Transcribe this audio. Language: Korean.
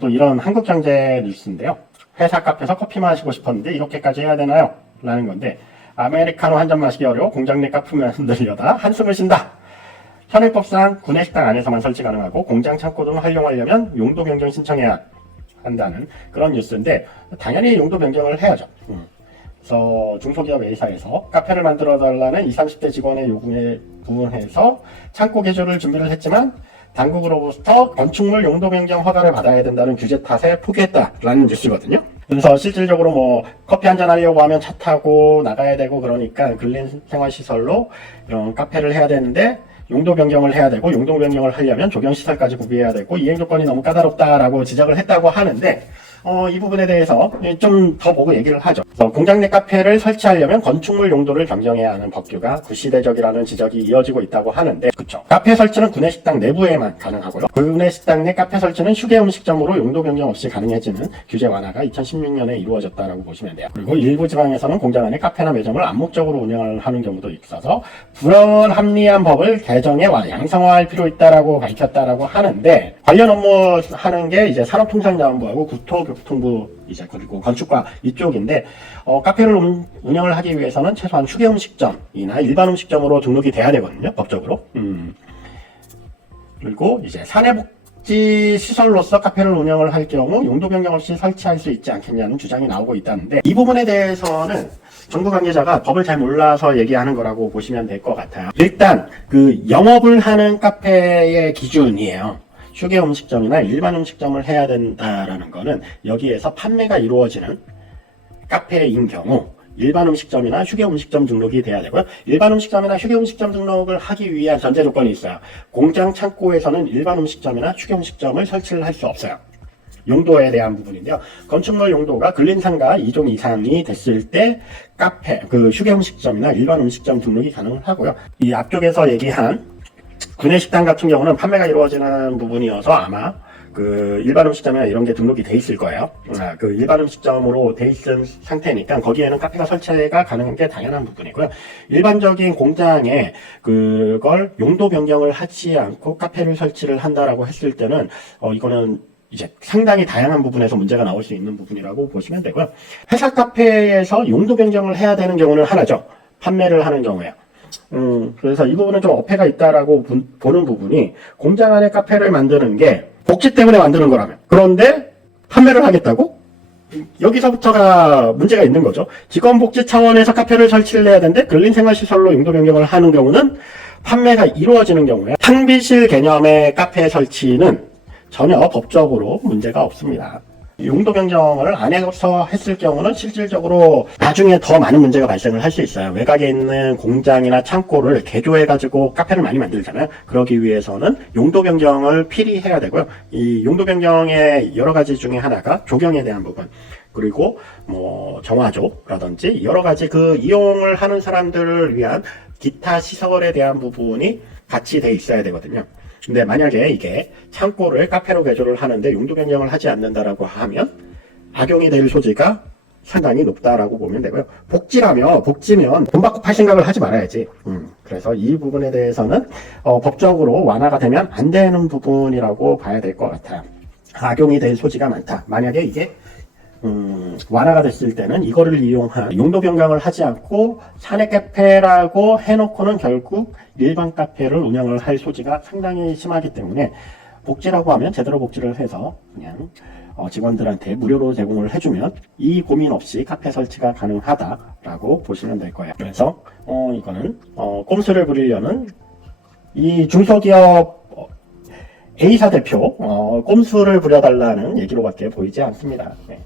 또 이런 한국경제 뉴스인데요. 회사 카페에서 커피 마시고 싶었는데 이렇게까지 해야 되나요? 라는 건데, 아메리카노 한 잔 마시기 어려워 공장 내 카페 만들려다 한숨을 쉰다. 현행법상 구내식당 안에서만 설치 가능하고 공장 창고 등을 활용하려면 용도 변경 신청해야 한다는 그런 뉴스인데, 당연히 용도 변경을 해야죠. 그래서 중소기업 A사에서 카페를 만들어 달라는 20, 30대 직원의 요구에 부응해서 창고 개조를 준비를 했지만 당국으로부터 건축물 용도 변경 허가를 받아야 된다는 규제 탓에 포기했다라는 뉴스거든요. 그래서 실질적으로 뭐 커피 한잔 하려고 하면 차 타고 나가야 되고 그러니까 근린 생활시설로 이런 카페를 해야 되는데 용도 변경을 해야 되고, 용도 변경을 하려면 조경시설까지 구비해야 되고 이행 조건이 너무 까다롭다라고 지적을 했다고 하는데, 이 부분에 대해서 좀 더 보고 얘기를 하죠. 그래서 공장 내 카페를 설치하려면 건축물 용도를 변경해야 하는 법규가 구시대적이라는 지적이 이어지고 있다고 하는데, 그쵸. 카페 설치는 구내식당 내부에만 가능하고요. 구내식당 내 카페 설치는 휴게 음식점으로 용도 변경 없이 가능해지는 규제 완화가 2016년에 이루어졌다고 보시면 돼요. 그리고 일부 지방에서는 공장 안에 카페나 매점을 암묵적으로 운영을 하는 경우도 있어서 불합리한 법을 개정해 양성화할 필요 있다라고 밝혔다라고 하는데, 관련 업무 하는 게 이제 산업통상자원부하고 국토교통부 이제 그리고 건축과 이쪽인데, 카페를 운영을 하기 위해서는 최소한 휴게 음식점이나 일반 음식점으로 등록이 돼야 되거든요, 법적으로. 그리고 이제 사내복지 시설로서 카페를 운영을 할 경우 용도 변경 없이 설치할 수 있지 않겠냐는 주장이 나오고 있다는데, 이 부분에 대해서는 정부 관계자가 법을 잘 몰라서 얘기하는 거라고 보시면 될 것 같아요. 일단 그 영업을 하는 카페의 기준이에요. 휴게 음식점이나 일반 음식점을 해야 된다라는 거는 여기에서 판매가 이루어지는 카페인 경우 일반 음식점이나 휴게 음식점 등록이 돼야 되고요. 일반 음식점이나 휴게 음식점 등록을 하기 위한 전제 조건이 있어요. 공장 창고에서는 일반 음식점이나 휴게 음식점을 설치를 할 수 없어요. 용도에 대한 부분인데요. 건축물 용도가 근린상가 2종 이상이 됐을 때 카페, 휴게 음식점이나 일반 음식점 등록이 가능하고요. 이 앞쪽에서 얘기한 구내식당 같은 경우는 판매가 이루어지는 부분이어서 아마 일반 음식점이나 이런 게 등록이 돼 있을 거예요. 일반 음식점으로 돼 있은 상태니까 거기에는 카페가 설치가 가능한 게 당연한 부분이고요. 일반적인 공장에 그걸 용도 변경을 하지 않고 카페를 설치를 한다라고 했을 때는 이거는 이제 상당히 다양한 부분에서 문제가 나올 수 있는 부분이라고 보시면 되고요. 회사 카페에서 용도 변경을 해야 되는 경우는 하나죠. 판매를 하는 경우에요. 그래서 이 부분은 좀 어폐가 있다라고 보는 부분이, 공장 안에 카페를 만드는 게 복지 때문에 만드는 거라면, 그런데 판매를 하겠다고? 여기서부터가 문제가 있는 거죠. 직원복지 차원에서 카페를 설치를 해야 되는데 근린생활시설로 용도 변경을 하는 경우는 판매가 이루어지는 경우에 탕비실 개념의 카페 설치는 전혀 법적으로 문제가 없습니다. 용도 변경을 안 해서 했을 경우는 실질적으로 나중에 더 많은 문제가 발생을 할 수 있어요. 외곽에 있는 공장이나 창고를 개조해가지고 카페를 많이 만들잖아요. 그러기 위해서는 용도 변경을 필히 해야 되고요. 이 용도 변경의 여러 가지 중에 하나가 조경에 대한 부분, 그리고 뭐 정화조라든지 여러 가지 이용을 하는 사람들을 위한 기타 시설에 대한 부분이 같이 돼 있어야 되거든요. 근데 만약에 이게 창고를 카페로 개조를 하는데 용도 변경을 하지 않는다라고 하면 악용이 될 소지가 상당히 높다라고 보면 되고요. 복지면 돈 받고 팔 생각을 하지 말아야지. 그래서 이 부분에 대해서는 법적으로 완화가 되면 안 되는 부분이라고 봐야 될 것 같아요. 악용이 될 소지가 많다. 만약에 이게 완화가 됐을 때는 이거를 이용한 용도 변경을 하지 않고 사내 카페라고 해놓고는 결국 일반 카페를 운영을 할 소지가 상당히 심하기 때문에, 복지라고 하면 제대로 복지를 해서 그냥 직원들한테 무료로 제공을 해주면 이 고민 없이 카페 설치가 가능하다라고 보시면 될 거예요. 그래서 이거는 꼼수를 부리려는 이 중소기업 A사 대표 꼼수를 부려달라는 얘기로밖에 보이지 않습니다. 네.